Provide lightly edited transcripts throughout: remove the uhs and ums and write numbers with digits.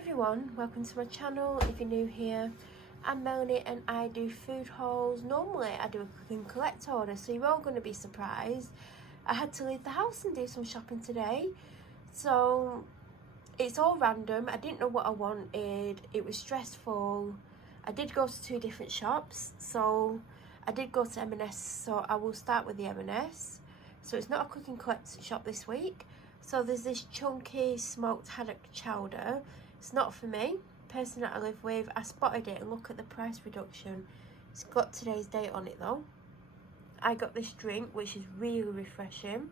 everyone, welcome to my channel. If you're new here, I'm Melanie and I do food hauls. Normally I do a click and collect order, so you're all going to be surprised. I had to leave the house and do some shopping today, so it's all random. I didn't know what I wanted, it was stressful. I did go to 2 different shops, so I did go to M&S, so I will start with the M&S. So it's not a click and collect shop this week. So there's this chunky smoked haddock chowder. It's not for me. The person that I live with, I spotted it and look at the price reduction. It's got today's date on it though. I got this drink which is really refreshing.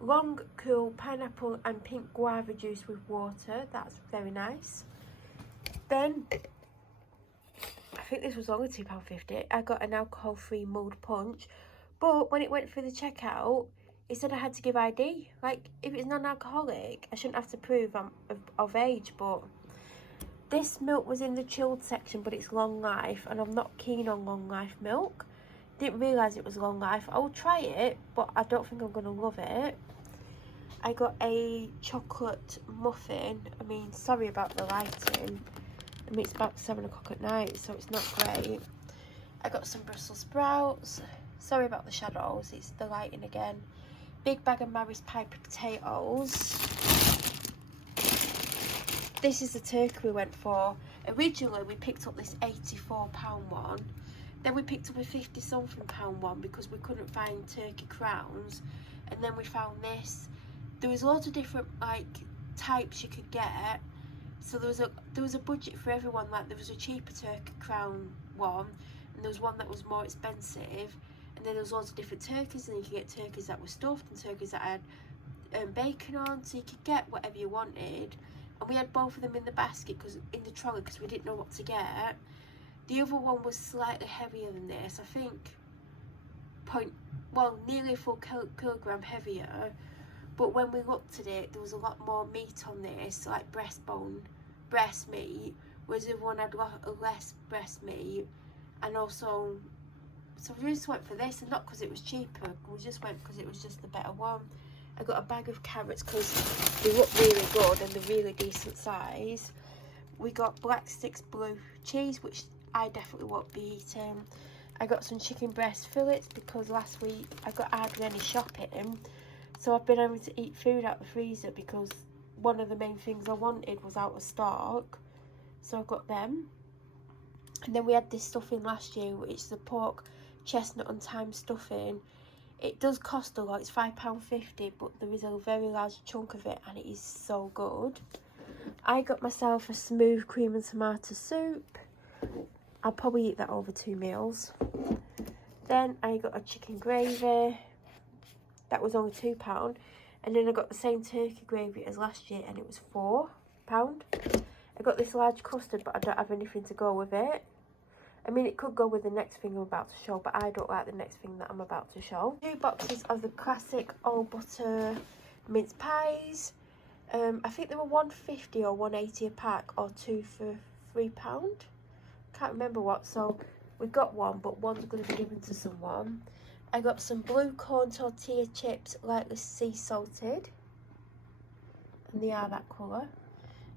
Long, cool pineapple and pink guava juice with water. That's very nice. Then, I think this was only £2.50. I got an alcohol-free mulled punch. But when it went through the checkout, it said I had to give ID. Like, if it's non-alcoholic, I shouldn't have to prove I'm of age. But this milk was in the chilled section, but it's long life, and I'm not keen on long life milk. Didn't realise it was long life. I'll try it, but I don't think I'm going to love it. I got a chocolate muffin. I mean, sorry about the lighting. I mean, it's about 7 o'clock at night, so it's not great. I got some Brussels sprouts. Sorry about the shadows, it's the lighting again. Big bag of Mary's Piper potatoes. This is the turkey we went for. Originally we picked up this £84 one. Then we picked up a 50 something pound one because we couldn't find turkey crowns. And then we found this. There was loads of different like types you could get. So there was a budget for everyone. Like there was a cheaper turkey crown one, and there was one that was more expensive. And then there was loads of different turkeys, and you could get turkeys that were stuffed and turkeys that had bacon on, so you could get whatever you wanted. And we had both of them in the basket, in the trolley, because we didn't know what to get. The other one was slightly heavier than this, I think nearly a full kilogram heavier. But when we looked at it, there was a lot more meat on this, like breast meat, whereas the other one had less breast meat. And also, so we just went for this, and not because it was cheaper, we just went because it was just the better one. I got a bag of carrots because they look really good and they're really decent size. We got Black Sticks blue cheese, which I definitely won't be eating. I got some chicken breast fillets because last week I got hardly any shopping, so I've been having to eat food out the freezer because one of the main things I wanted was out of stock, so I got them. And then we had this stuffing last year, which is the pork, chestnut and thyme stuffing. It does cost a lot, it's £5.50, but there is a very large chunk of it and it is so good. I got myself a smooth cream and tomato soup. I'll probably eat that over 2 meals. Then I got a chicken gravy. That was only £2. And then I got the same turkey gravy as last year and it was £4. I got this large custard, but I don't have anything to go with it. I mean, it could go with the next thing I'm about to show, but I don't like the next thing that I'm about to show. 2 boxes of the classic all butter mince pies. I think they were £1.50 or £1.80 a pack, or 2 for £3. Can't remember what, so we got one, but one's going to be given to someone. I got some blue corn tortilla chips, lightly sea salted, and they are that colour.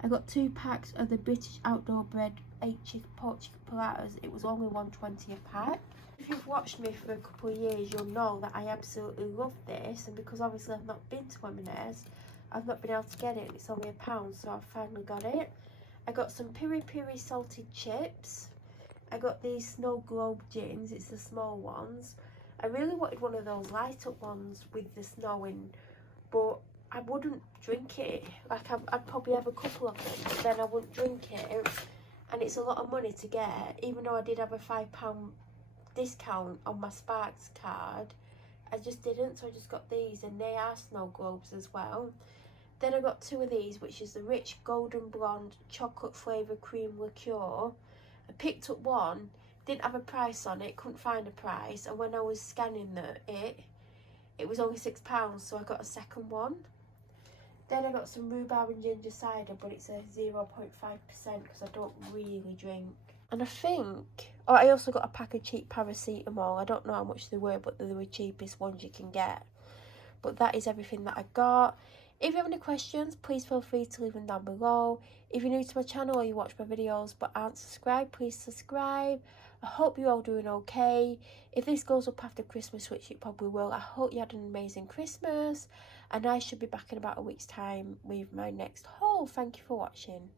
I got 2 packs of the British outdoor bread 8 pork chicken pilatas. It was only £1.20 a pack. If you've watched me for a couple of years, you'll know that I absolutely love this, and because obviously I've not been to M&S, I've not been able to get it, and it's only £1, so I've finally got it. I got some Piri salted chips. I got these snow globe gins, it's the small ones. I really wanted one of those light up ones with the snow in, but I wouldn't drink it. Like I'd probably have a couple of them, but then I wouldn't drink it. And it's a lot of money to get, even though I did have a £5 discount on my Sparks card. I just didn't, so I just got these, and they are snow globes as well. Then I got 2 of these, which is the rich golden blonde chocolate flavoured cream liqueur. I picked up one, didn't have a price on it, couldn't find a price, and when I was scanning it was only £6, so I got a second one. Then I got some rhubarb and ginger cider, but it's a 0.5% because I don't really drink. And I think, I also got a pack of cheap paracetamol. I don't know how much they were, but they were the cheapest ones you can get. But that is everything that I got. If you have any questions, please feel free to leave them down below. If you're new to my channel or you watch my videos but aren't subscribed, please subscribe. I hope you're all doing okay. If this goes up after Christmas, which it probably will, I hope you had an amazing Christmas. And I should be back in about a week's time with my next haul. Thank you for watching.